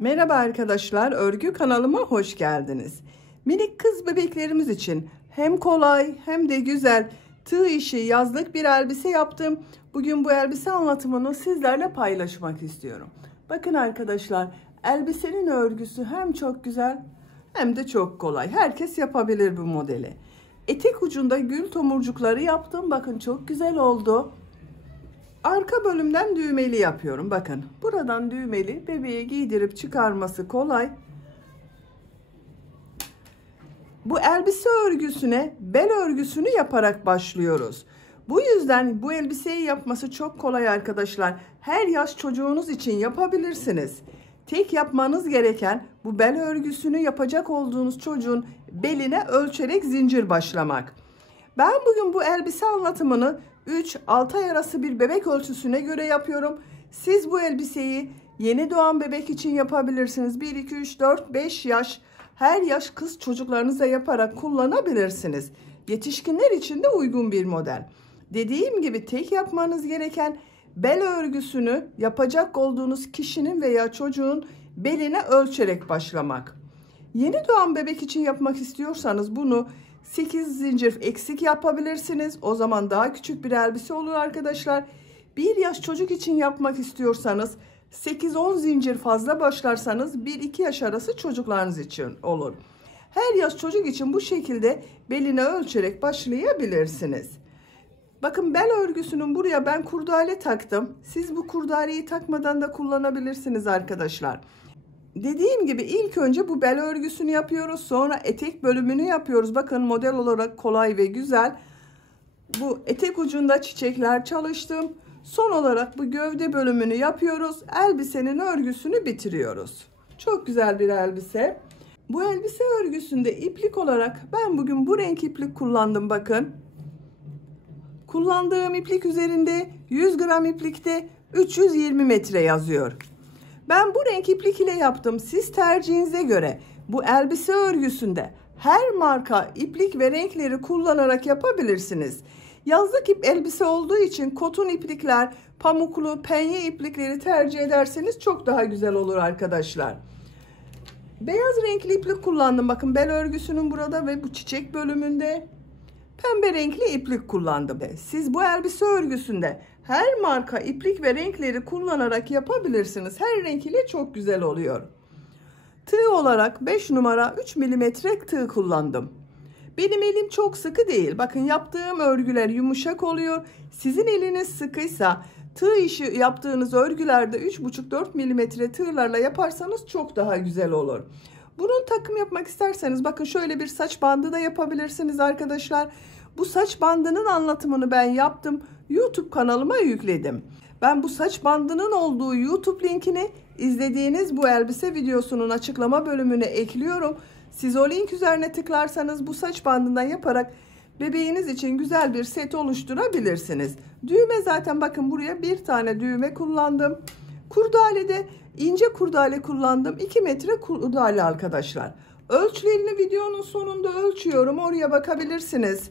Merhaba arkadaşlar, örgü kanalıma hoş geldiniz. Minik kız bebeklerimiz için hem kolay hem de güzel tığ işi yazlık bir elbise yaptım. Bugün bu elbise anlatımını sizlerle paylaşmak istiyorum. Bakın arkadaşlar, elbisenin örgüsü hem çok güzel hem de çok kolay. Herkes yapabilir bu modeli. Etek ucunda gül tomurcukları yaptım. Bakın çok güzel oldu. Arka bölümden düğmeli yapıyorum. Bakın buradan düğmeli, bebeğe giydirip çıkarması kolay. Bu elbise örgüsüne bel örgüsünü yaparak başlıyoruz. Bu yüzden bu elbiseyi yapması çok kolay arkadaşlar. Her yaş çocuğunuz için yapabilirsiniz. Tek yapmanız gereken bu bel örgüsünü yapacak olduğunuz çocuğun beline ölçerek zincir başlamak. Ben bugün bu elbise anlatımını 3-6 ay arası bir bebek ölçüsüne göre yapıyorum. Siz bu elbiseyi yeni doğan bebek için yapabilirsiniz. 1, 2, 3, 4, 5 yaş, her yaş kız çocuklarınıza yaparak kullanabilirsiniz. Yetişkinler için de uygun bir model. Dediğim gibi tek yapmanız gereken bel örgüsünü yapacak olduğunuz kişinin veya çocuğun beline ölçerek başlamak. Yeni doğan bebek için yapmak istiyorsanız bunu 8 zincir eksik yapabilirsiniz. O zaman daha küçük bir elbise olur arkadaşlar. 1 yaş çocuk için yapmak istiyorsanız 8-10 zincir fazla başlarsanız 1-2 yaş arası çocuklarınız için olur. Her yaş çocuk için bu şekilde beline ölçerek başlayabilirsiniz. Bakın bel örgüsünün buraya ben kurdale taktım. Siz bu kurdaleyi takmadan da kullanabilirsiniz arkadaşlar. Dediğim gibi ilk önce bu bel örgüsünü yapıyoruz. Sonra etek bölümünü yapıyoruz. Bakın model olarak kolay ve güzel. Bu etek ucunda çiçekler çalıştım. Son olarak bu gövde bölümünü yapıyoruz. Elbisenin örgüsünü bitiriyoruz. Çok güzel bir elbise. Bu elbise örgüsünde iplik olarak ben bugün bu renk iplik kullandım bakın. Kullandığım iplik üzerinde 100 gram iplikte 320 metre yazıyor. Ben bu renk iplik ile yaptım. Siz tercihinize göre bu elbise örgüsünde her marka iplik ve renkleri kullanarak yapabilirsiniz. Yazlık elbise olduğu için koton iplikler, pamuklu, penye iplikleri tercih ederseniz çok daha güzel olur arkadaşlar. Beyaz renkli iplik kullandım. Bakın bel örgüsünün burada ve bu çiçek bölümünde pembe renkli iplik kullandım. Siz bu elbise örgüsünde her marka iplik ve renkleri kullanarak yapabilirsiniz. Her renk ile çok güzel oluyor. Tığ olarak 5 numara 3 milimetre tığ kullandım. Benim elim çok sıkı değil. Bakın yaptığım örgüler yumuşak oluyor. Sizin eliniz sıkıysa tığ işi yaptığınız örgülerde 3,5-4 milimetre tığlarla yaparsanız çok daha güzel olur. Bunun takım yapmak isterseniz bakın şöyle bir saç bandı da yapabilirsiniz arkadaşlar. Bu saç bandının anlatımını ben yaptım. YouTube kanalıma yükledim. Ben bu saç bandının olduğu YouTube linkini izlediğiniz bu elbise videosunun açıklama bölümüne ekliyorum. Siz o link üzerine tıklarsanız bu saç bandından yaparak bebeğiniz için güzel bir set oluşturabilirsiniz. Düğme zaten bakın buraya bir tane düğme kullandım. Kurdalede ince kurdale kullandım. 2 metre kurdale arkadaşlar. Ölçülerini videonun sonunda ölçüyorum. Oraya bakabilirsiniz.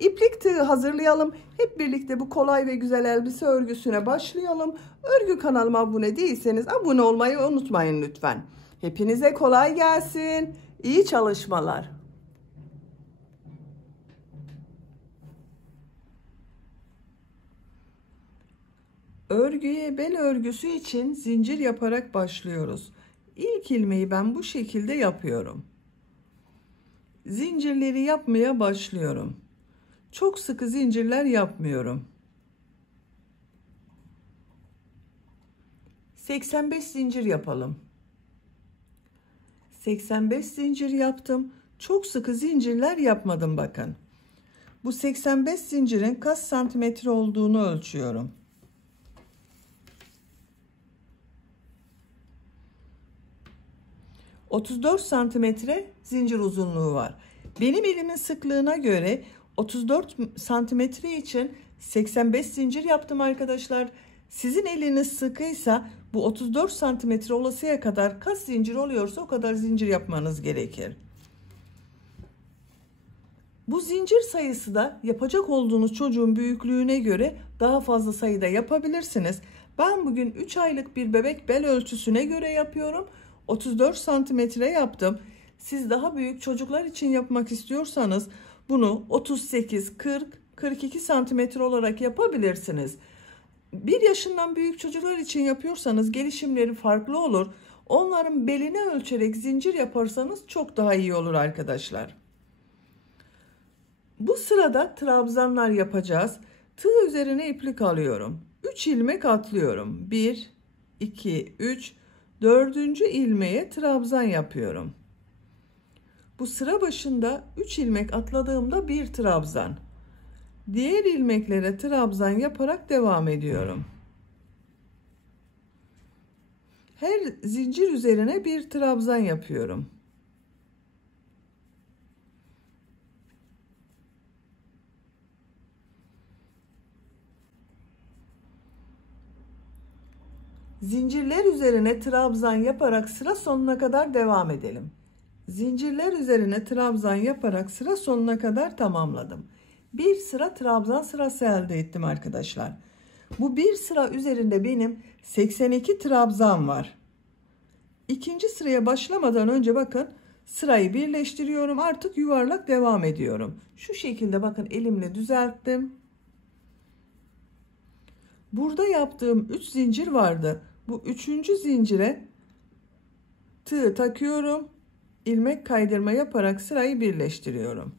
İplik tığı hazırlayalım. Hep birlikte bu kolay ve güzel elbise örgüsüne başlayalım. Örgü kanalıma abone değilseniz abone olmayı unutmayın lütfen. Hepinize kolay gelsin. İyi çalışmalar. Örgüye bel örgüsü için zincir yaparak başlıyoruz. İlk ilmeği ben bu şekilde yapıyorum. Zincirleri yapmaya başlıyorum. Çok sıkı zincirler yapmıyorum. 85 zincir yapalım. 85 zincir yaptım. Çok sıkı zincirler yapmadım bakın. Bu 85 zincirin kaç santimetre olduğunu ölçüyorum. ...34 santimetre zincir uzunluğu var. Benim elimin sıklığına göre 34 santimetre için 85 zincir yaptım arkadaşlar. Sizin eliniz sıkıysa bu 34 santimetre olasıya kadar kaç zincir oluyorsa o kadar zincir yapmanız gerekir. Bu zincir sayısı da yapacak olduğunuz çocuğun büyüklüğüne göre daha fazla sayıda yapabilirsiniz. Ben bugün 3 aylık bir bebek bel ölçüsüne göre yapıyorum. 34 santimetre yaptım. Siz daha büyük çocuklar için yapmak istiyorsanız bunu 38, 40, 42 santimetre olarak yapabilirsiniz. 1 yaşından büyük çocuklar için yapıyorsanız gelişimleri farklı olur. Onların belini ölçerek zincir yaparsanız çok daha iyi olur arkadaşlar. Bu sırada trabzanlar yapacağız. Tığ üzerine iplik alıyorum. 3 ilmek atlıyorum. 1, 2, 3, 4. ilmeğe trabzan yapıyorum. Bu sıra başında 3 ilmek atladığımda bir trabzan. Diğer ilmeklere trabzan yaparak devam ediyorum. Her zincir üzerine bir trabzan yapıyorum. Zincirler üzerine trabzan yaparak sıra sonuna kadar devam edelim. Zincirler üzerine trabzan yaparak sıra sonuna kadar tamamladım. Bir sıra trabzan sırası elde ettim arkadaşlar. Bu bir sıra üzerinde benim 82 trabzan var. İkinci sıraya başlamadan önce bakın sırayı birleştiriyorum. Artık yuvarlak devam ediyorum. Şu şekilde bakın elimle düzelttim. Burada yaptığım 3 zincir vardı. Bu 3. zincire tığ takıyorum. İlmek kaydırma yaparak sırayı birleştiriyorum.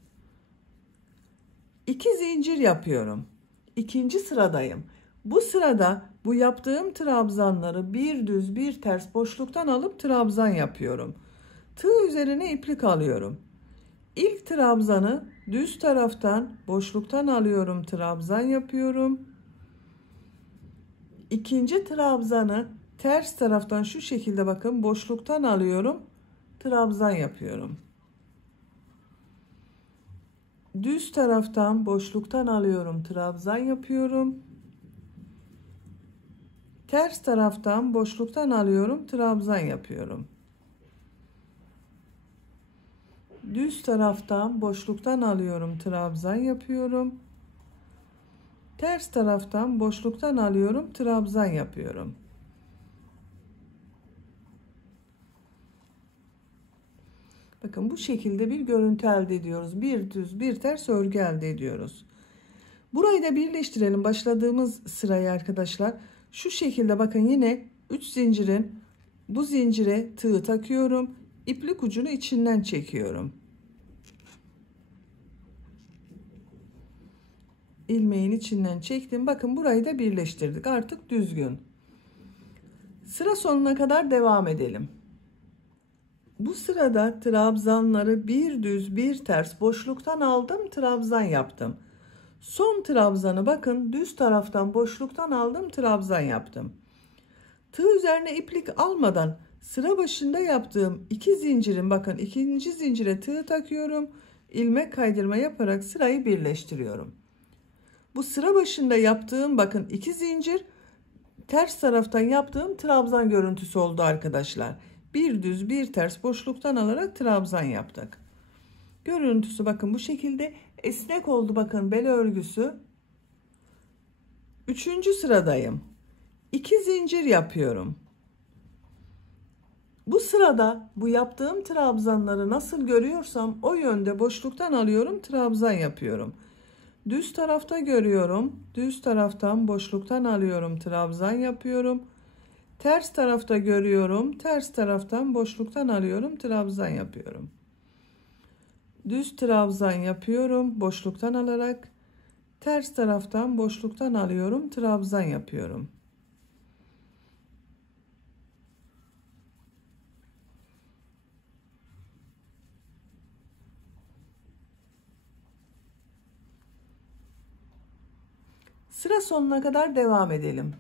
2 zincir yapıyorum. İkinci sıradayım. Bu sırada bu yaptığım trabzanları bir düz bir ters boşluktan alıp trabzan yapıyorum. Tığ üzerine iplik alıyorum. İlk trabzanı düz taraftan boşluktan alıyorum, trabzan yapıyorum. İkinci trabzanı ters taraftan şu şekilde bakın boşluktan alıyorum, trabzan yapıyorum. Düz taraftan boşluktan alıyorum, trabzan yapıyorum. Ters taraftan boşluktan alıyorum, trabzan yapıyorum. Düz taraftan boşluktan alıyorum, trabzan yapıyorum. Ters taraftan boşluktan alıyorum, trabzan yapıyorum. Bakın bu şekilde bir görüntü elde ediyoruz. Bir düz bir ters örgü elde ediyoruz. Burayı da birleştirelim başladığımız sırayı arkadaşlar. Şu şekilde bakın yine 3 zincirin bu zincire tığ takıyorum. İplik ucunu içinden çekiyorum. İlmeğin içinden çektim. Bakın burayı da birleştirdik. Artık düzgün. Sıra sonuna kadar devam edelim. Bu sırada trabzanları bir düz bir ters boşluktan aldım, trabzan yaptım. Son trabzanı bakın düz taraftan boşluktan aldım, trabzan yaptım. Tığ üzerine iplik almadan sıra başında yaptığım 2 zincirin bakın ikinci zincire tığ takıyorum. İlmek kaydırma yaparak sırayı birleştiriyorum. Bu sıra başında yaptığım bakın 2 zincir ters taraftan yaptığım trabzan görüntüsü oldu arkadaşlar. Bir düz bir ters boşluktan alarak trabzan yaptık. Görüntüsü bakın bu şekilde esnek oldu, bakın bel örgüsü. 3. sıradayım. 2 zincir yapıyorum. Bu sırada bu yaptığım trabzanları nasıl görüyorsam o yönde boşluktan alıyorum, trabzan yapıyorum. Düz tarafta görüyorum, düz taraftan boşluktan alıyorum, trabzan yapıyorum. Ters tarafta görüyorum, ters taraftan boşluktan alıyorum, trabzan yapıyorum. Düz trabzan yapıyorum boşluktan alarak, ters taraftan boşluktan alıyorum, trabzan yapıyorum. Sıra sonuna kadar devam edelim.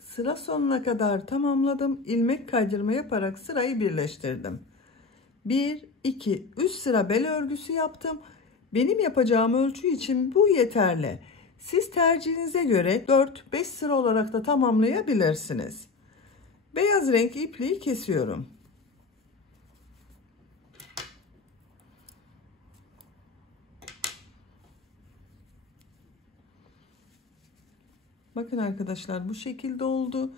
Sıra sonuna kadar tamamladım. İlmek kaydırma yaparak sırayı birleştirdim. 1, 2, 3 sıra bel örgüsü yaptım. Benim yapacağım ölçü için bu yeterli. Siz tercihinize göre 4-5 sıra olarak da tamamlayabilirsiniz. Beyaz renk ipliği kesiyorum. Bakın arkadaşlar bu şekilde oldu.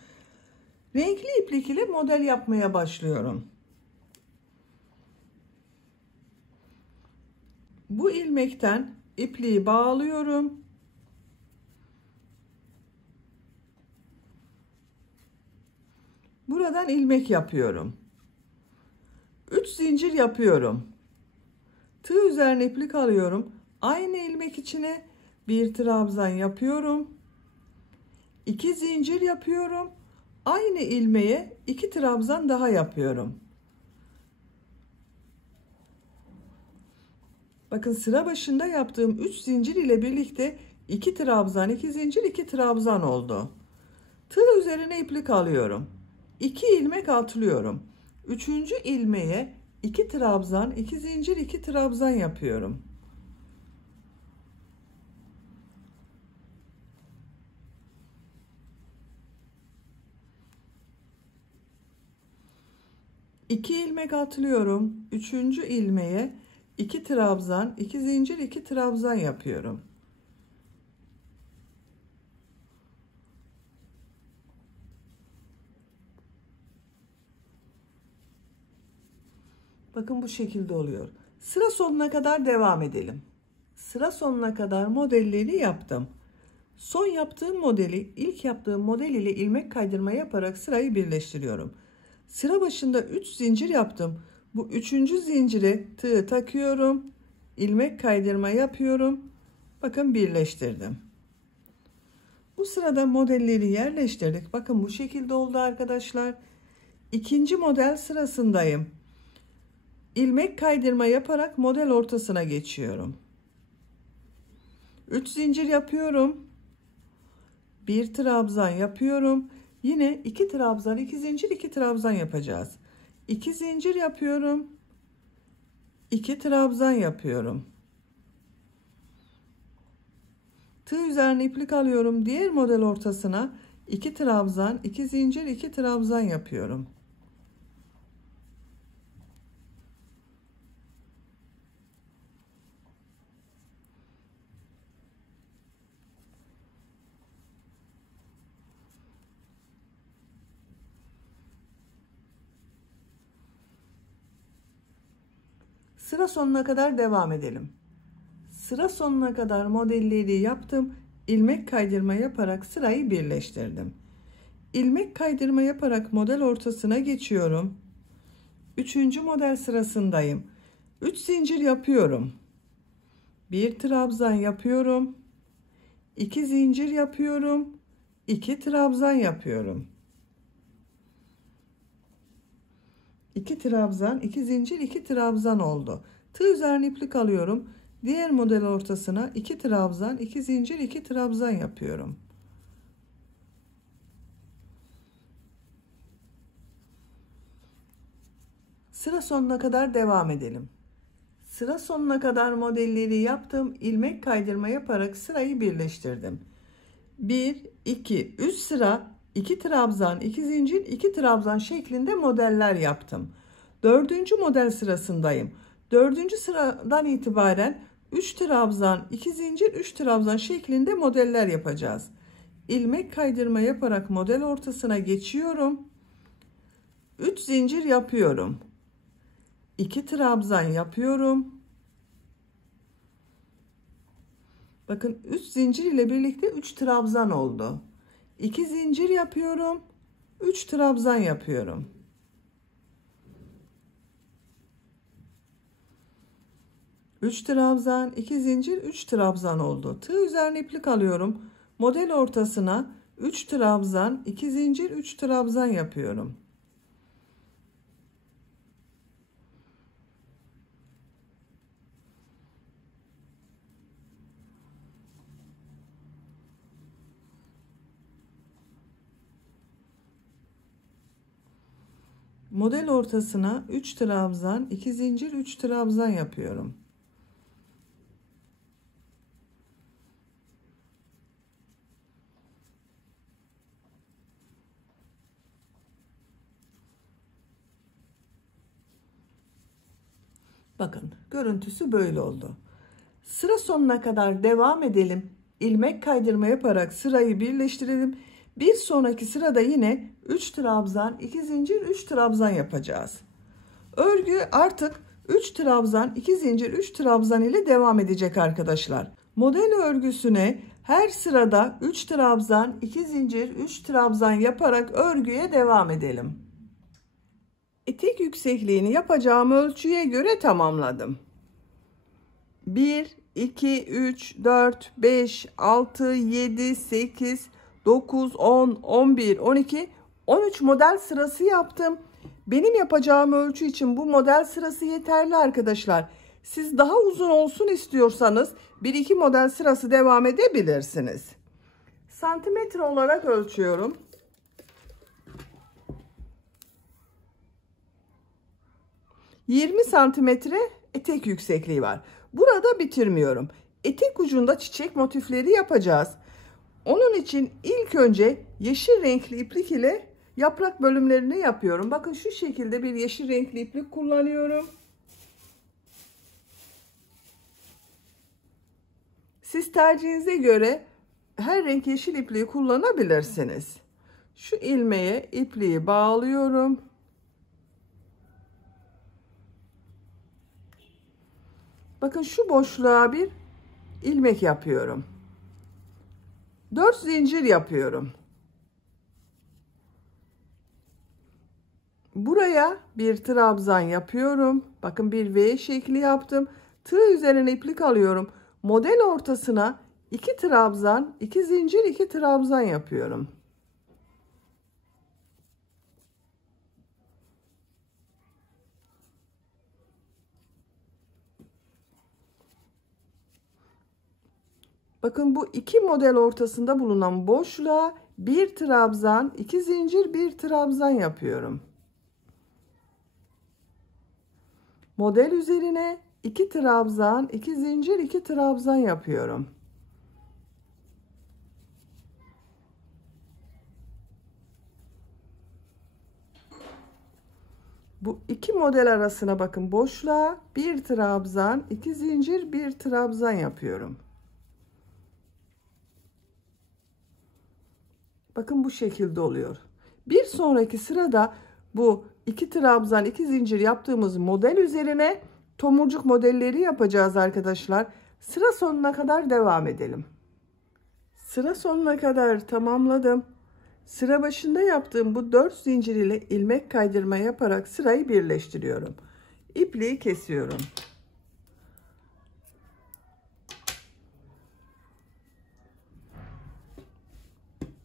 Renkli iplik ile model yapmaya başlıyorum. Bu ilmekten ipliği bağlıyorum. Buradan ilmek yapıyorum. 3 zincir yapıyorum. Tığ üzerine iplik alıyorum. Aynı ilmek içine bir trabzan yapıyorum. 2 zincir yapıyorum. Aynı ilmeğe 2 trabzan daha yapıyorum. Bakın sıra başında yaptığım 3 zincir ile birlikte 2 trabzan, 2 zincir, 2 trabzan oldu. Tığ üzerine iplik alıyorum. 2 ilmek atlıyorum. 3. ilmeğe 2 trabzan, 2 zincir, 2 trabzan yapıyorum. İki ilmek atlıyorum. 3. ilmeğe 2 trabzan, 2 zincir, 2 trabzan yapıyorum. Bakın bu şekilde oluyor. Sıra sonuna kadar devam edelim. Sıra sonuna kadar modelleri yaptım. Son yaptığım modeli ilk yaptığım model ile ilmek kaydırma yaparak sırayı birleştiriyorum. Sıra başında 3 zincir yaptım. Bu 3. zincire tığ takıyorum. İlmek kaydırma yapıyorum. Bakın birleştirdim. Bu sırada modelleri yerleştirdik. Bakın bu şekilde oldu arkadaşlar. İkinci model sırasındayım. İlmek kaydırma yaparak model ortasına geçiyorum. 3 zincir yapıyorum. 1 trabzan yapıyorum. Yine 2 trabzan, 2 zincir, 2 trabzan yapacağız. 2 zincir yapıyorum. 2 trabzan yapıyorum. Tığ üzerine iplik alıyorum. Diğer model ortasına 2 trabzan, 2 zincir, 2 trabzan yapıyorum. Sıra sonuna kadar devam edelim. Sıra sonuna kadar modelleri yaptım. İlmek kaydırma yaparak sırayı birleştirdim. İlmek kaydırma yaparak model ortasına geçiyorum. 3. model sırasındayım. 3 zincir yapıyorum. 1 trabzan yapıyorum. 2 zincir yapıyorum. 2 trabzan yapıyorum. 2 trabzan, 2 zincir, 2 trabzan oldu. Tığ üzerine iplik alıyorum. Diğer model ortasına 2 trabzan, 2 zincir, 2 trabzan yapıyorum. Sıra sonuna kadar devam edelim. Sıra sonuna kadar modelleri yaptım. İlmek kaydırma yaparak sırayı birleştirdim. 1, 2, 3 sıra 2 trabzan, 2 zincir, 2 trabzan şeklinde modeller yaptım. 4. model sırasındayım. 4. sıradan itibaren 3 trabzan, 2 zincir, 3 trabzan şeklinde modeller yapacağız. İlmek kaydırma yaparak model ortasına geçiyorum. 3 zincir yapıyorum. 2 trabzan yapıyorum. Bakın 3 zincir ile birlikte 3 trabzan oldu. 2 zincir yapıyorum. 3 trabzan yapıyorum. Üç trabzan, 2 zincir, 3 trabzan oldu. Tığ üzerine iplik alıyorum. Model ortasına 3 trabzan, 2 zincir, 3 trabzan yapıyorum. Model ortasına 3 trabzan, 2 zincir, 3 trabzan yapıyorum. Bakın görüntüsü böyle oldu. Sıra sonuna kadar devam edelim. İlmek kaydırma yaparak sırayı birleştirelim. Bir sonraki sırada yine 3 trabzan, 2 zincir, 3 trabzan yapacağız. Örgü artık 3 trabzan, 2 zincir, 3 trabzan ile devam edecek arkadaşlar. Model örgüsüne her sırada 3 trabzan, 2 zincir, 3 trabzan yaparak örgüye devam edelim. Etek yüksekliğini yapacağım ölçüye göre tamamladım. 1, 2, 3, 4, 5, 6, 7, 8, 9, 10, 11, 12, 13 model sırası yaptım. Benim yapacağım ölçü için bu model sırası yeterli arkadaşlar. Siz daha uzun olsun istiyorsanız 1-2 model sırası devam edebilirsiniz. Santimetre olarak ölçüyorum. 20 santimetre etek yüksekliği var. Burada bitirmiyorum. Etek ucunda çiçek motifleri yapacağız. Onun için ilk önce yeşil renkli iplik ile yaprak bölümlerini yapıyorum. Bakın şu şekilde bir yeşil renkli iplik kullanıyorum. Siz tercihinize göre her renk yeşil ipliği kullanabilirsiniz. Şu ilmeğe ipliği bağlıyorum. Bakın şu boşluğa bir ilmek yapıyorum. 4 zincir yapıyorum. Buraya bir trabzan yapıyorum. Bakın bir V şekli yaptım. Tığ üzerine iplik alıyorum. Model ortasına 2 trabzan, 2 zincir, 2 trabzan yapıyorum. Bakın bu iki model ortasında bulunan boşluğa bir trabzan, 2 zincir, 1 trabzan yapıyorum. Model üzerine 2 trabzan, 2 zincir, 2 trabzan yapıyorum. Bu iki model arasına bakın boşluğa bir trabzan, 2 zincir, 1 trabzan yapıyorum. Bakın bu şekilde oluyor. Bir sonraki sırada bu 2 trabzan, 2 zincir yaptığımız model üzerine tomurcuk modelleri yapacağız arkadaşlar. Sıra sonuna kadar devam edelim. Sıra sonuna kadar tamamladım. Sıra başında yaptığım bu 4 zincir ile ilmek kaydırma yaparak sırayı birleştiriyorum. İpliği kesiyorum.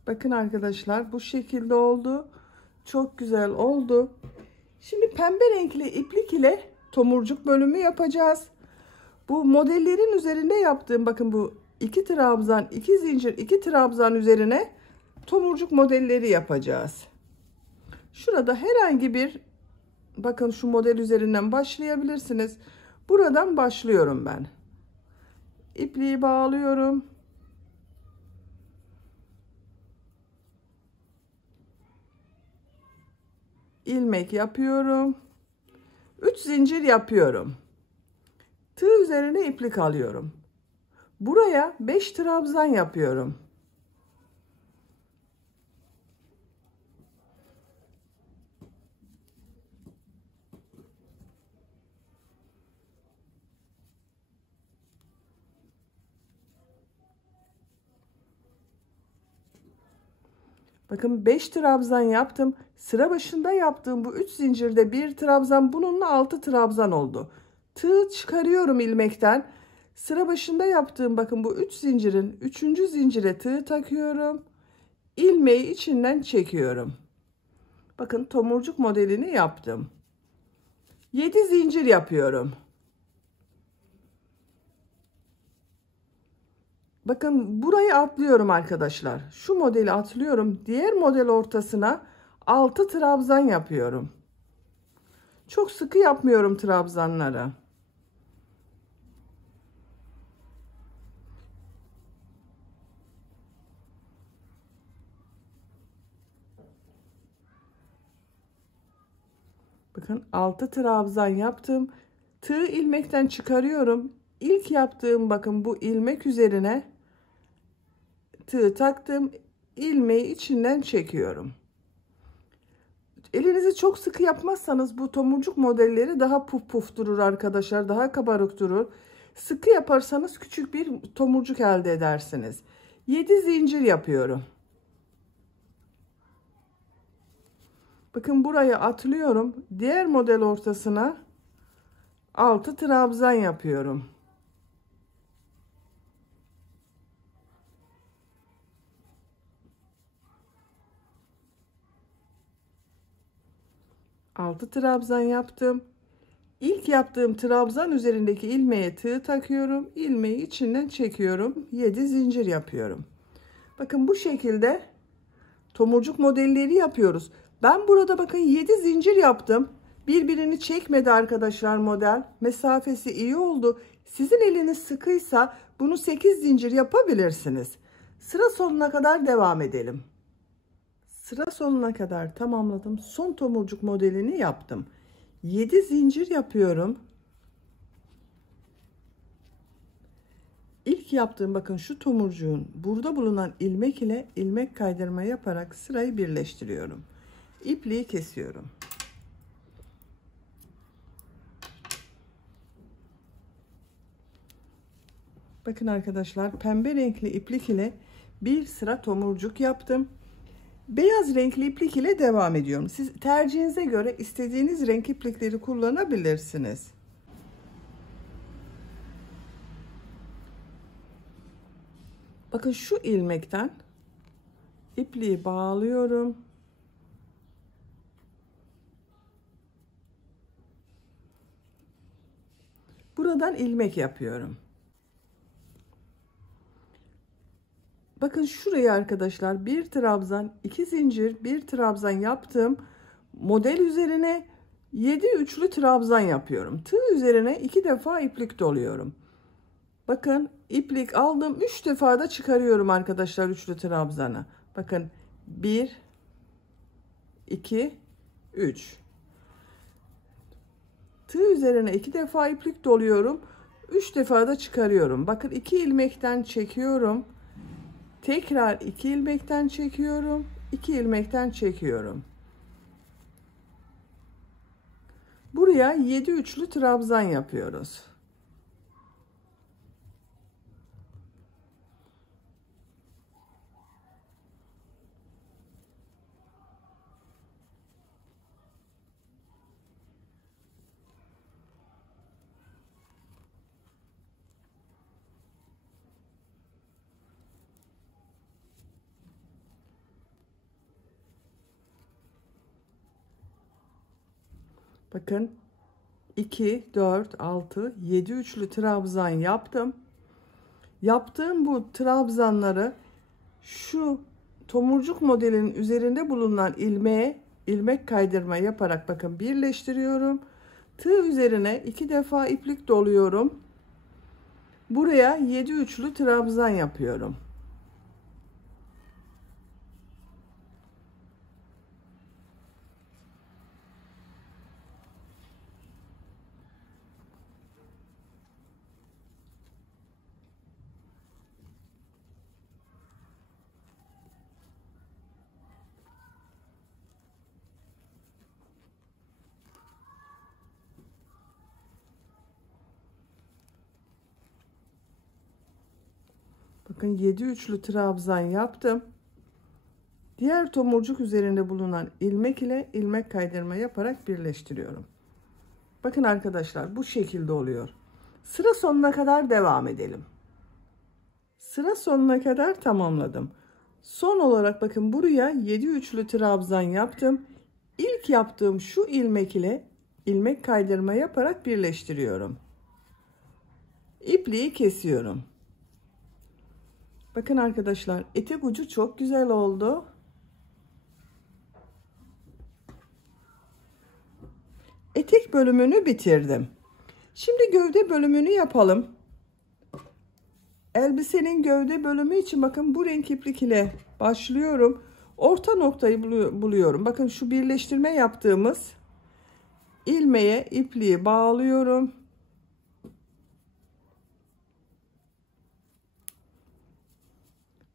Bakın arkadaşlar bu şekilde oldu. Çok güzel oldu. Şimdi pembe renkli iplik ile tomurcuk bölümü yapacağız. Bu modellerin üzerinde yaptığım bakın bu 2 trabzan, 2 zincir, 2 trabzan üzerine tomurcuk modelleri yapacağız. Şurada herhangi bir bakın şu model üzerinden başlayabilirsiniz. Buradan başlıyorum ben. İpliği bağlıyorum. İlmek yapıyorum. 3 zincir yapıyorum. Tığ üzerine iplik alıyorum. Buraya 5 trabzan yapıyorum. Bakın 5 trabzan yaptım. Sıra başında yaptığım bu 3 zincirde bir trabzan, bununla 6 trabzan oldu. Tığ çıkarıyorum ilmekten. Sıra başında yaptığım bakın bu 3 zincirin 3. zincire tığ takıyorum. İlmeği içinden çekiyorum. Bakın tomurcuk modelini yaptım. 7 zincir yapıyorum. Bakın burayı atlıyorum arkadaşlar. Şu modeli atlıyorum. Diğer model ortasına 6 trabzan yapıyorum. Çok sıkı yapmıyorum trabzanları. Bakın 6 trabzan yaptım. Tığ ilmekten çıkarıyorum. İlk yaptığım bakın bu ilmek üzerine tığ taktım. ilmeği içinden çekiyorum. Elinizi çok sıkı yapmazsanız bu tomurcuk modelleri daha puf puf durur arkadaşlar. Daha kabarık durur. Sıkı yaparsanız küçük bir tomurcuk elde edersiniz. 7 zincir yapıyorum. Bakın buraya atlıyorum. Diğer model ortasına 6 trabzan yapıyorum. Altı trabzan yaptım. İlk yaptığım trabzan üzerindeki ilmeğe tığ takıyorum. İlmeği içinden çekiyorum. 7 zincir yapıyorum. Bakın bu şekilde tomurcuk modelleri yapıyoruz. Ben burada bakın 7 zincir yaptım. Birbirini çekmedi arkadaşlar model. Mesafesi iyi oldu. Sizin eliniz sıkıysa bunu 8 zincir yapabilirsiniz. Sıra sonuna kadar devam edelim. Sıra sonuna kadar tamamladım. Son tomurcuk modelini yaptım. 7 zincir yapıyorum. İlk yaptığım bakın şu tomurcuğun burada bulunan ilmek ile ilmek kaydırma yaparak sırayı birleştiriyorum. İpliği kesiyorum. Bakın arkadaşlar pembe renkli iplik ile bir sıra tomurcuk yaptım. Beyaz renkli iplik ile devam ediyorum. Siz tercihinize göre istediğiniz renk iplikleri kullanabilirsiniz. Bakın şu ilmekten ipliği bağlıyorum. Buradan ilmek yapıyorum. Bakın şuraya arkadaşlar bir trabzan, 2 zincir, bir trabzan yaptım. Model üzerine 7 üçlü trabzan yapıyorum. Tığ üzerine 2 defa iplik doluyorum. Bakın iplik aldım. 3 defa da çıkarıyorum arkadaşlar üçlü trabzanı. Bakın 1, 2, 3. Tığ üzerine 2 defa iplik doluyorum. 3 defa da çıkarıyorum. Bakın 2 ilmekten çekiyorum. Tekrar 2 ilmekten çekiyorum. 2 ilmekten çekiyorum. Buraya 7 üçlü trabzan yapıyoruz. Bakın 2, 4, 6, 7 üçlü trabzan yaptım. Yaptığım bu trabzanları şu tomurcuk modelinin üzerinde bulunan ilmeğe ilmek kaydırma yaparak bakın birleştiriyorum. Tığ üzerine 2 defa iplik doluyorum. Buraya 7 üçlü trabzan yapıyorum. Bakın 7 üçlü trabzan yaptım. Diğer tomurcuk üzerinde bulunan ilmek ile ilmek kaydırma yaparak birleştiriyorum. Bakın arkadaşlar bu şekilde oluyor. Sıra sonuna kadar devam edelim. Sıra sonuna kadar tamamladım. Son olarak bakın buraya 7 üçlü trabzan yaptım. İlk yaptığım şu ilmek ile ilmek kaydırma yaparak birleştiriyorum. İpliği kesiyorum. Bakın arkadaşlar etek ucu çok güzel oldu. Etek bölümünü bitirdim. Şimdi gövde bölümünü yapalım. Elbisenin gövde bölümü için bakın bu renk iplik ile başlıyorum. Orta noktayı buluyorum. Bakın şu birleştirme yaptığımız ilmeğe ipliği bağlıyorum.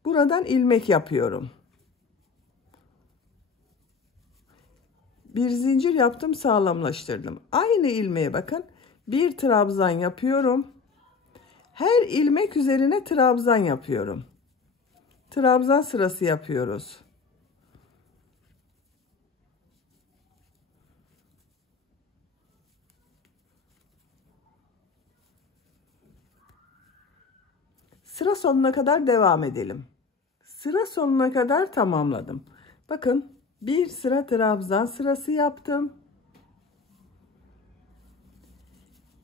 Buradan ilmek yapıyorum. Bir zincir yaptım, sağlamlaştırdım. Aynı ilmeğe bakın. Bir trabzan yapıyorum. Her ilmek üzerine trabzan yapıyorum. Trabzan sırası yapıyoruz. Sıra sonuna kadar devam edelim. Sıra sonuna kadar tamamladım. Bakın, bir sıra trabzan sırası yaptım.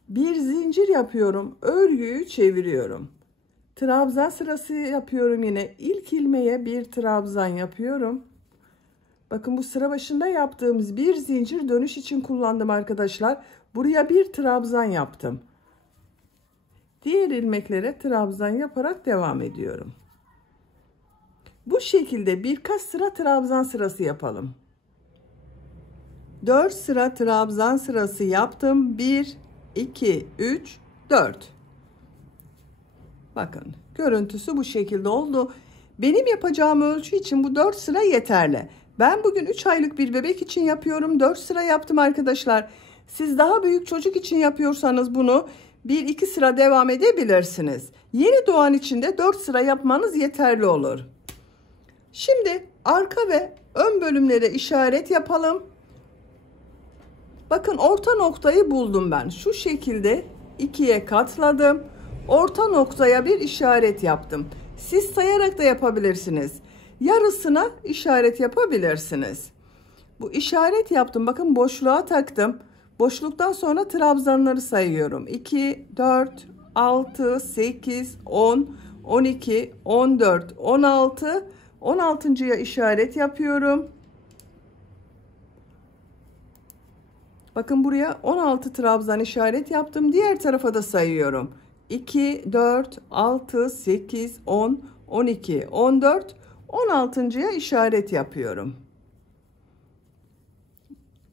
Bir zincir yapıyorum. Örgüyü çeviriyorum. Trabzan sırası yapıyorum yine. İlk ilmeğe bir trabzan yapıyorum. Bakın, bu sıra başında yaptığımız bir zincir dönüş için kullandım arkadaşlar. Buraya bir trabzan yaptım. Diğer ilmeklere trabzan yaparak devam ediyorum. Bu şekilde birkaç sıra trabzan sırası yapalım. 4 sıra trabzan sırası yaptım. 1, 2, 3, 4. Bakın, görüntüsü bu şekilde oldu. Benim yapacağım ölçü için bu 4 sıra yeterli. Ben bugün 3 aylık bir bebek için yapıyorum. 4 sıra yaptım arkadaşlar. Siz daha büyük çocuk için yapıyorsanız bunu 1-2 sıra devam edebilirsiniz. Yeni doğan için de 4 sıra yapmanız yeterli olur. Şimdi arka ve ön bölümlere işaret yapalım. Bakın, orta noktayı buldum ben. Şu şekilde ikiye katladım. Orta noktaya bir işaret yaptım. Siz sayarak da yapabilirsiniz. Yarısına işaret yapabilirsiniz. Bu işaret yaptım. Bakın, boşluğa taktım. Boşluktan sonra trabzanları sayıyorum. 2, 4, 6, 8, 10, 12, 14, 16. 16.'ya işaret yapıyorum. Bakın, buraya 16 trabzan işaret yaptım. Diğer tarafa da sayıyorum. 2, 4, 6, 8, 10, 12, 14, 16.'ya işaret yapıyorum.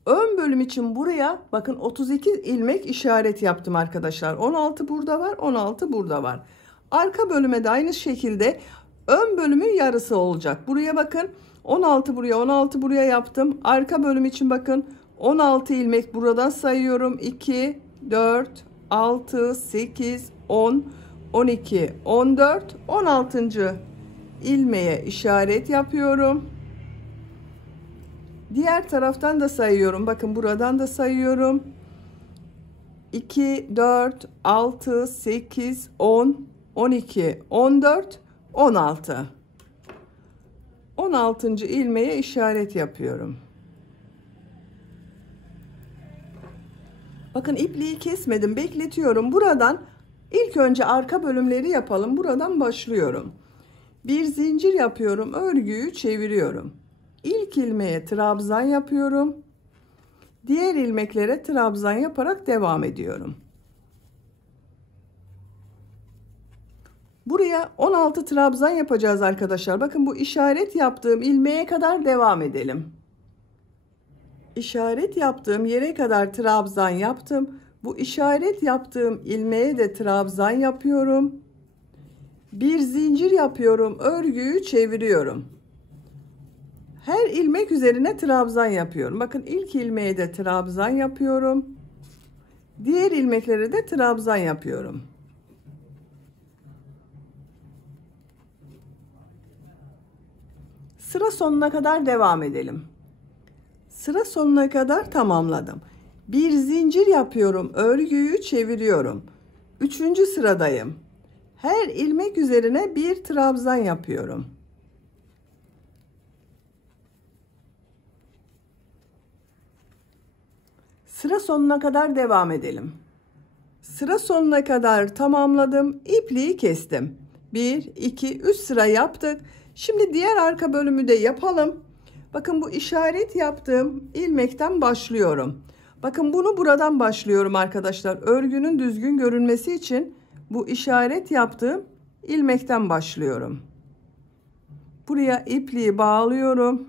Ön bölüm için buraya bakın 32 ilmek işaret yaptım arkadaşlar. 16 burada var, 16 burada var. Arka bölüme de aynı şekilde ön bölümün yarısı olacak. Buraya bakın, 16 buraya, 16 buraya yaptım. Arka bölüm için bakın, 16 ilmek buradan sayıyorum. 2, 4, 6, 8, 10, 12, 14, 16. ilmeğe işaret yapıyorum. Diğer taraftan da sayıyorum. Bakın, buradan da sayıyorum. 2, 4, 6, 8, 10, 12, 14, 16. 16. ilmeğe işaret yapıyorum. Bakın, ipliği kesmedim, bekletiyorum. Buradan ilk önce arka bölümleri yapalım. Buradan başlıyorum. Bir zincir yapıyorum, örgüyü çeviriyorum. İlk ilmeğe trabzan yapıyorum. Diğer ilmeklere trabzan yaparak devam ediyorum. Buraya 16 trabzan yapacağız arkadaşlar. Bakın, bu işaret yaptığım ilmeğe kadar devam edelim. İşaret yaptığım yere kadar trabzan yaptım. Bu işaret yaptığım ilmeğe de trabzan yapıyorum. Bir zincir yapıyorum, örgüyü çeviriyorum. Her ilmek üzerine trabzan yapıyorum. Bakın, ilk ilmeğe de trabzan yapıyorum. Diğer ilmeklere de trabzan yapıyorum. Sıra sonuna kadar devam edelim. Sıra sonuna kadar tamamladım. Bir zincir yapıyorum, örgüyü çeviriyorum. 3. sıradayım. Her ilmek üzerine bir trabzan yapıyorum. Sıra sonuna kadar devam edelim. Sıra sonuna kadar tamamladım. İpliği kestim. 1, 2, 3 sıra yaptık. Şimdi diğer arka bölümü de yapalım. Bakın, bu işaret yaptığım ilmekten başlıyorum. Bakın, bunu buradan başlıyorum arkadaşlar. Örgünün düzgün görünmesi için bu işaret yaptığım ilmekten başlıyorum. Buraya ipliği bağlıyorum.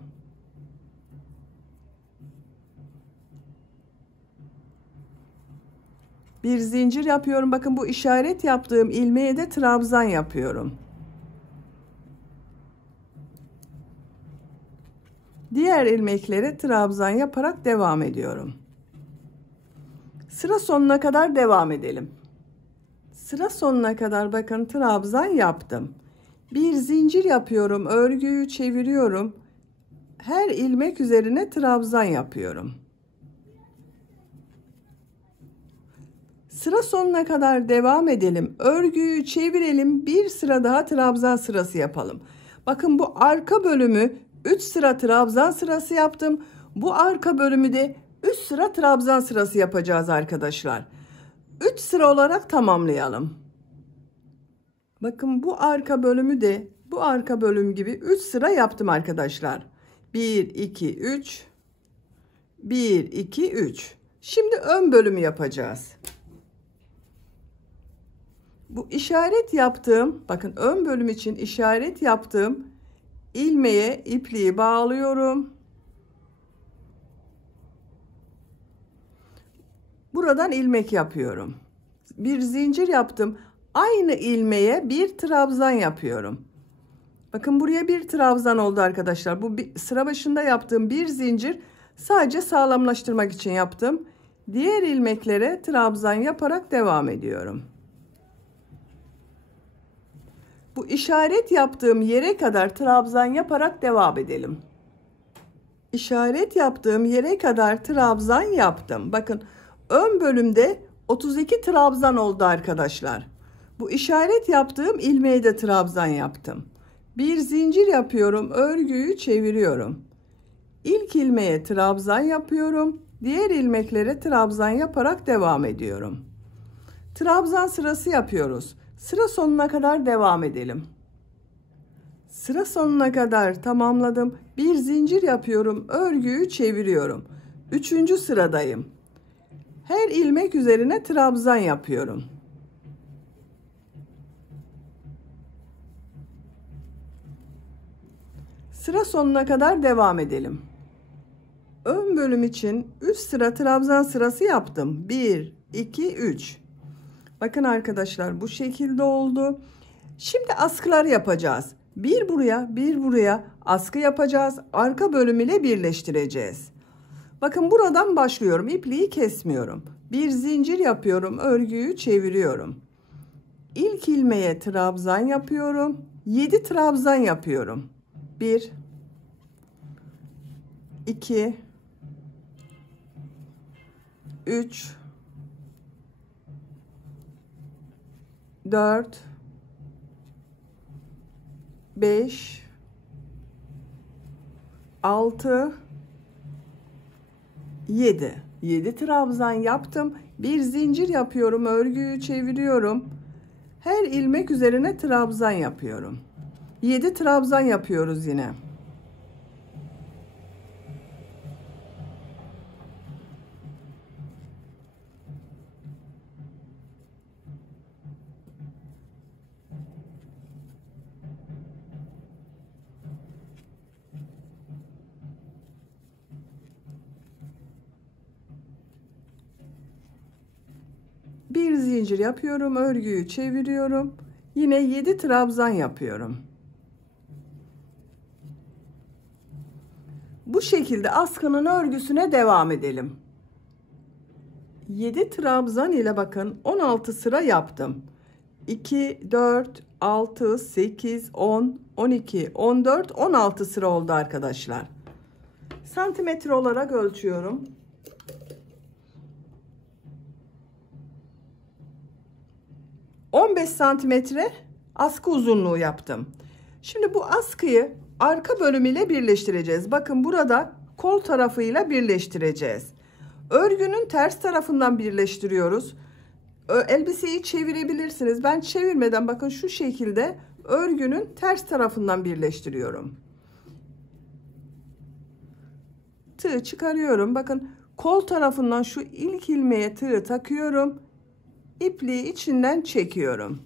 Bir zincir yapıyorum. Bakın, bu işaret yaptığım ilmeğe de trabzan yapıyorum. Diğer ilmeklere trabzan yaparak devam ediyorum. Sıra sonuna kadar devam edelim. Sıra sonuna kadar bakın trabzan yaptım. Bir zincir yapıyorum, örgüyü çeviriyorum. Her ilmek üzerine trabzan yapıyorum. Sıra sonuna kadar devam edelim. Örgüyü çevirelim. Bir sıra daha trabzan sırası yapalım. Bakın bu arka bölümü 3 sıra trabzan sırası yaptım. Bu arka bölümü de 3 sıra trabzan sırası yapacağız arkadaşlar. 3 sıra olarak tamamlayalım. Bakın bu arka bölümü de bu arka bölüm gibi 3 sıra yaptım arkadaşlar. 1 2 3 1 2 3. Şimdi ön bölümü yapacağız. Bu işaret yaptığım, bakın ön bölüm için işaret yaptığım ilmeğe ipliği bağlıyorum. Buradan ilmek yapıyorum. Bir zincir yaptım. Aynı ilmeğe bir trabzan yapıyorum. Bakın buraya bir trabzan oldu arkadaşlar. Bu sıra başında yaptığım bir zincir, sadece sağlamlaştırmak için yaptım. Diğer ilmeklere trabzan yaparak devam ediyorum. Bu işaret yaptığım yere kadar trabzan yaparak devam edelim. İşaret yaptığım yere kadar trabzan yaptım. Bakın ön bölümde 32 trabzan oldu arkadaşlar. Bu işaret yaptığım ilmeğe de trabzan yaptım. Bir zincir yapıyorum, örgüyü çeviriyorum. İlk ilmeğe trabzan yapıyorum. Diğer ilmeklere trabzan yaparak devam ediyorum. Trabzan sırası yapıyoruz. Sıra sonuna kadar devam edelim. Sıra sonuna kadar tamamladım. Bir zincir yapıyorum, örgüyü çeviriyorum. 3. sıradayım. Her ilmek üzerine trabzan yapıyorum. Sıra sonuna kadar devam edelim. Ön bölüm için 3 sıra trabzan sırası yaptım. 1 2 3. Bakın arkadaşlar bu şekilde oldu. Şimdi askılar yapacağız. Bir buraya, bir buraya askı yapacağız. Arka bölüm ile birleştireceğiz. Bakın buradan başlıyorum. İpliği kesmiyorum. Bir zincir yapıyorum. Örgüyü çeviriyorum. İlk ilmeğe trabzan yapıyorum. 7 trabzan yapıyorum. 1 2 3 4 5 6 7 trabzan yaptım. Bir zincir yapıyorum, örgüyü çeviriyorum. Her ilmek üzerine trabzan yapıyorum. 7 trabzan yapıyoruz yine. Bir zincir yapıyorum, örgüyü çeviriyorum. Yine 7 trabzan yapıyorum. Bu şekilde askının örgüsüne devam edelim. 7 trabzan ile bakın 16 sıra yaptım. 2 4 6 8 10 12 14 16 sıra oldu arkadaşlar. Santimetre olarak ölçüyorum. 15 santimetre askı uzunluğu yaptım. Şimdi bu askıyı arka bölümüyle birleştireceğiz. Bakın burada kol tarafıyla birleştireceğiz. Örgünün ters tarafından birleştiriyoruz. Elbiseyi çevirebilirsiniz. Ben çevirmeden bakın şu şekilde örgünün ters tarafından birleştiriyorum. Tığ çıkarıyorum. Bakın kol tarafından şu ilk ilmeğe tığı takıyorum. İpliği içinden çekiyorum.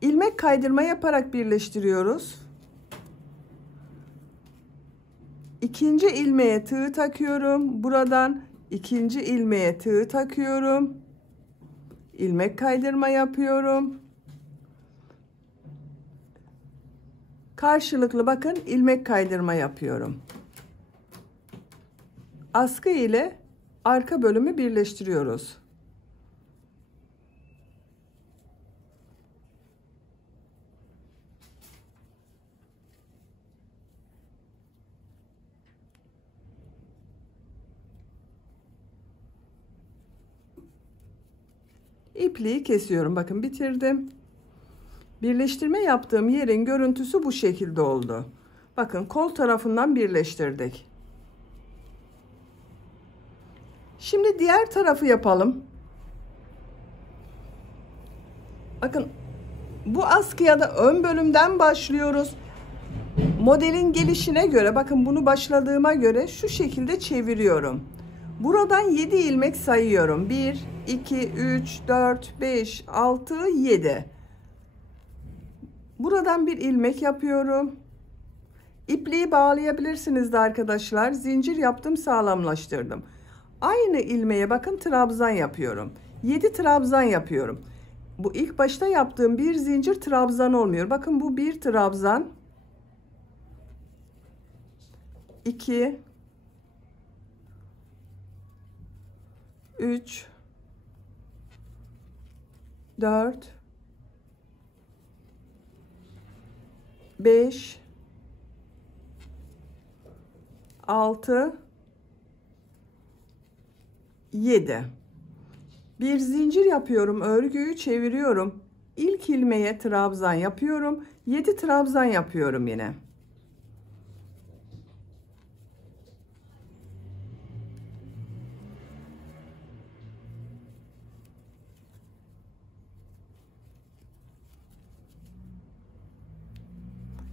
İlmek kaydırma yaparak birleştiriyoruz. İkinci ilmeğe tığ takıyorum. Buradan ikinci ilmeğe tığ takıyorum. İlmek kaydırma yapıyorum. Karşılıklı bakın ilmek kaydırma yapıyorum. Askı ile arka bölümü birleştiriyoruz. İpliği kesiyorum. Bakın bitirdim. Birleştirme yaptığım yerin görüntüsü bu şekilde oldu. Bakın kol tarafından birleştirdik. Şimdi diğer tarafı yapalım. Bakın bu askıya da ön bölümden başlıyoruz. Modelin gelişine göre bakın bunu başladığıma göre şu şekilde çeviriyorum. Buradan 7 ilmek sayıyorum. 1, 2, 3, 4, 5, 6, 7. Buradan bir ilmek yapıyorum. İpliği bağlayabilirsiniz de arkadaşlar. Zincir yaptım, sağlamlaştırdım. Aynı ilmeğe bakın trabzan yapıyorum. 7 trabzan yapıyorum. Bu ilk başta yaptığım bir zincir trabzan olmuyor. Bakın bu bir trabzan. 2 3 4 5 6 7. Bir zincir yapıyorum, örgüyü çeviriyorum. İlk ilmeğe trabzan yapıyorum. 7 trabzan yapıyorum yine.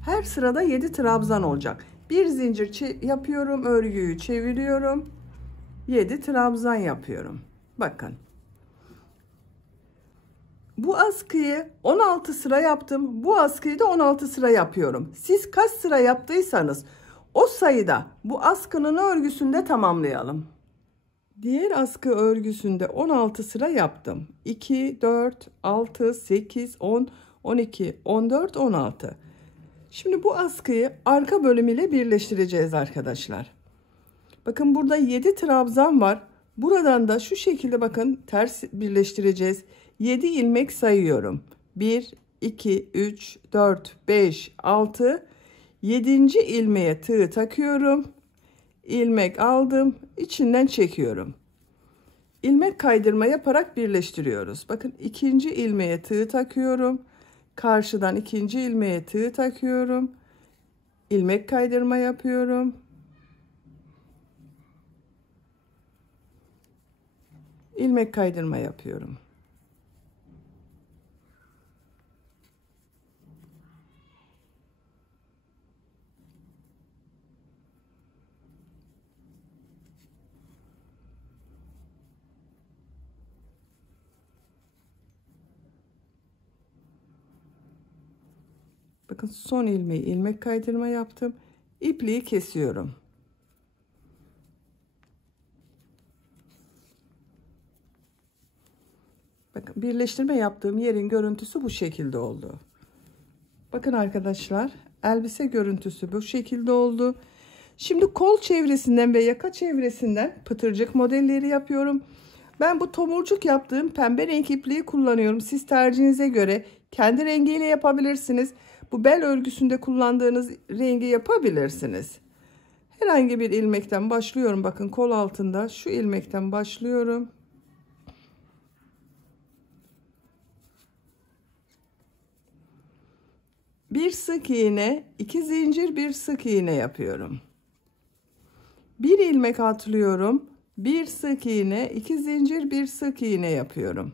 Her sırada 7 trabzan olacak. Bir zincir yapıyorum, örgüyü çeviriyorum. 7 trabzan yapıyorum. Bakın. Bu askıyı 16 sıra yaptım. Bu askıyı da 16 sıra yapıyorum. Siz kaç sıra yaptıysanız o sayıda bu askının örgüsünde tamamlayalım. Diğer askı örgüsünde 16 sıra yaptım. 2, 4, 6, 8, 10, 12, 14, 16. Şimdi bu askıyı arka bölümüyle birleştireceğiz arkadaşlar. Bakın burada 7 trabzan var. Buradan da şu şekilde bakın ters birleştireceğiz. 7 ilmek sayıyorum. 1, 2, 3, 4, 5, 6. 7. ilmeğe tığ takıyorum. İlmek aldım. İçinden çekiyorum. İlmek kaydırma yaparak birleştiriyoruz. Bakın 2. ilmeğe tığ takıyorum. Karşıdan 2. ilmeğe tığ takıyorum. İlmek kaydırma yapıyorum. İlmek kaydırma yapıyorum. Bakın son ilmeği ilmek kaydırma yaptım. İpliği kesiyorum. Bakın birleştirme yaptığım yerin görüntüsü bu şekilde oldu. Bakın arkadaşlar, elbise görüntüsü bu şekilde oldu. Şimdi kol çevresinden ve yaka çevresinden pıtırcık modelleri yapıyorum. Ben bu tomurcuk yaptığım pembe renk ipliği kullanıyorum. Siz tercihinize göre kendi rengiyle yapabilirsiniz. Bu bel örgüsünde kullandığınız rengi yapabilirsiniz. Herhangi bir ilmekten başlıyorum. Bakın kol altında şu ilmekten başlıyorum. Bir sık iğne, 2 zincir, bir sık iğne yapıyorum. Bir ilmek atlıyorum. Bir sık iğne, 2 zincir, bir sık iğne yapıyorum.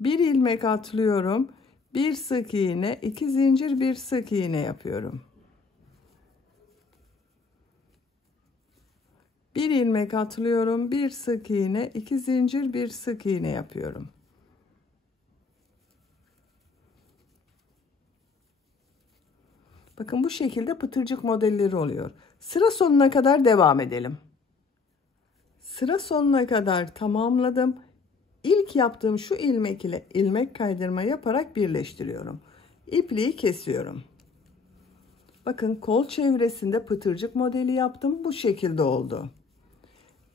Bir ilmek atlıyorum. Bir sık iğne, 2 zincir, bir sık iğne yapıyorum. Bir ilmek atlıyorum. Bir sık iğne, 2 zincir, bir sık iğne yapıyorum. Bakın bu şekilde pıtırcık modelleri oluyor. Sıra sonuna kadar devam edelim. Sıra sonuna kadar tamamladım. İlk yaptığım şu ilmek ile ilmek kaydırma yaparak birleştiriyorum. İpliği kesiyorum. Bakın kol çevresinde pıtırcık modeli yaptım. Bu şekilde oldu.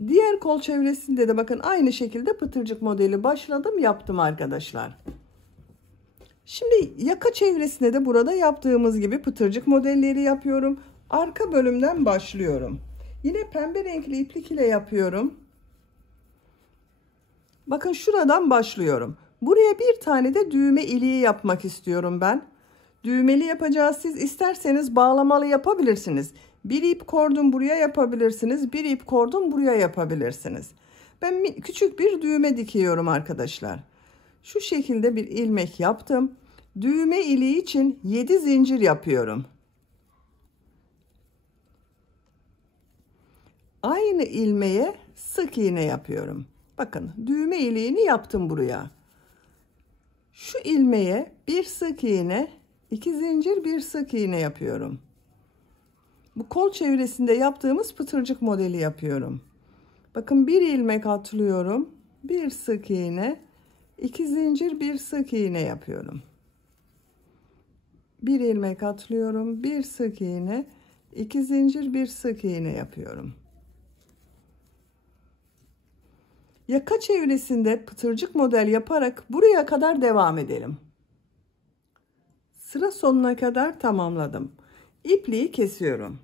Diğer kol çevresinde de bakın aynı şekilde pıtırcık modeli başladım, yaptım arkadaşlar. Şimdi yaka çevresine de burada yaptığımız gibi pıtırcık modelleri yapıyorum. Arka bölümden başlıyorum. Yine pembe renkli iplik ile yapıyorum. Bakın şuradan başlıyorum. Buraya bir tane de düğme iliği yapmak istiyorum ben. Düğmeli yapacağız. Siz isterseniz bağlamalı yapabilirsiniz. Bir ip kordon buraya yapabilirsiniz. Bir ip kordon buraya yapabilirsiniz. Ben küçük bir düğme dikiyorum arkadaşlar. Şu şekilde bir ilmek yaptım. Düğme iliği için 7 zincir yapıyorum. Aynı ilmeğe sık iğne yapıyorum. Bakın düğme iliğini yaptım buraya. Şu ilmeğe bir sık iğne, 2 zincir, bir sık iğne yapıyorum. Bu kol çevresinde yaptığımız pıtırcık modeli yapıyorum. Bakın bir ilmek atlıyorum, bir sık iğne, 2 zincir, bir sık iğne yapıyorum. Bir ilmek atlıyorum, bir sık iğne, 2 zincir, bir sık iğne yapıyorum. Yaka çevresinde pıtırcık model yaparak buraya kadar devam edelim. Sıra sonuna kadar tamamladım. İpliği kesiyorum.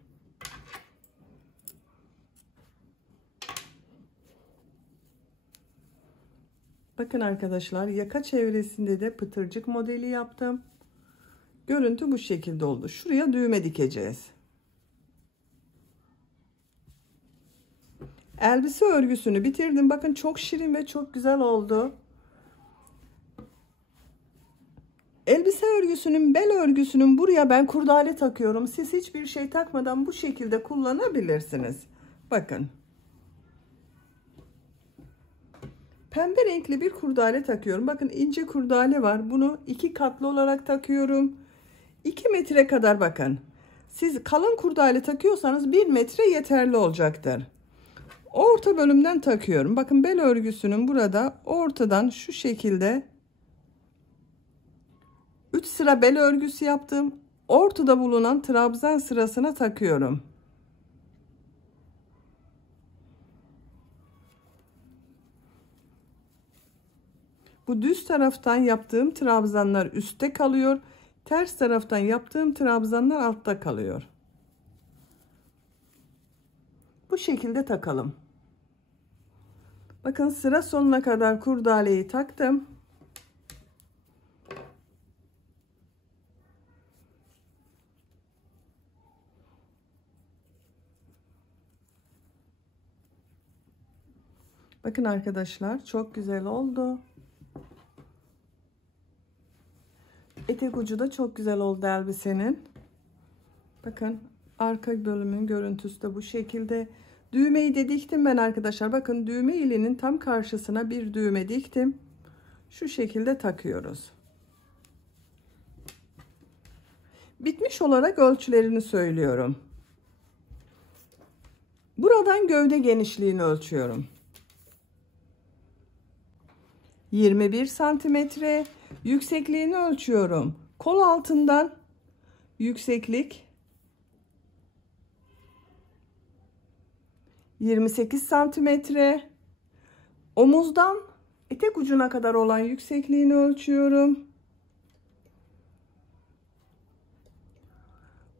Bakın arkadaşlar, yaka çevresinde de pıtırcık modeli yaptım. Görüntü bu şekilde oldu. Şuraya düğme dikeceğiz. Elbise örgüsünü bitirdim. Bakın çok şirin ve çok güzel oldu. Elbise örgüsünün bel örgüsünün buraya ben kurdale takıyorum. Siz hiçbir şey takmadan bu şekilde kullanabilirsiniz. Bakın. Pembe renkli bir kurdale takıyorum. Bakın ince kurdale var. Bunu 2 katlı olarak takıyorum. 2 metre kadar bakın. Siz kalın kurdale takıyorsanız 1 metre yeterli olacaktır. Orta bölümden takıyorum. Bakın bel örgüsünün burada ortadan şu şekilde 3 sıra bel örgüsü yaptım. Ortada bulunan trabzan sırasına takıyorum. Bu düz taraftan yaptığım trabzanlar üstte kalıyor. Ters taraftan yaptığım trabzanlar altta kalıyor. Bu şekilde takalım. Bakın sıra sonuna kadar kurdaleyi taktım. Bakın arkadaşlar, çok güzel oldu. Etek ucu da çok güzel oldu elbisenin. Bakın arka bölümün görüntüsü de bu şekilde. Düğmeyi de diktim ben arkadaşlar. Bakın düğme ilinin tam karşısına bir düğme diktim. Şu şekilde takıyoruz. Bitmiş olarak ölçülerini söylüyorum. Buradan gövde genişliğini ölçüyorum. 21 santimetre. Yüksekliğini ölçüyorum. Kol altından yükseklik 28 santimetre. Omuzdan etek ucuna kadar olan yüksekliğini ölçüyorum.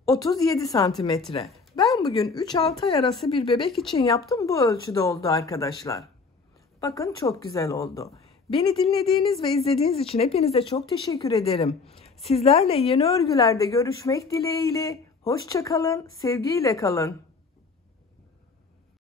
37 santimetre. Ben bugün 3-6 ay arası bir bebek için yaptım. Bu ölçüde oldu arkadaşlar. Bakın çok güzel oldu. Beni dinlediğiniz ve izlediğiniz için hepinize çok teşekkür ederim. Sizlerle yeni örgülerde görüşmek dileğiyle. Hoşça kalın, sevgiyle kalın.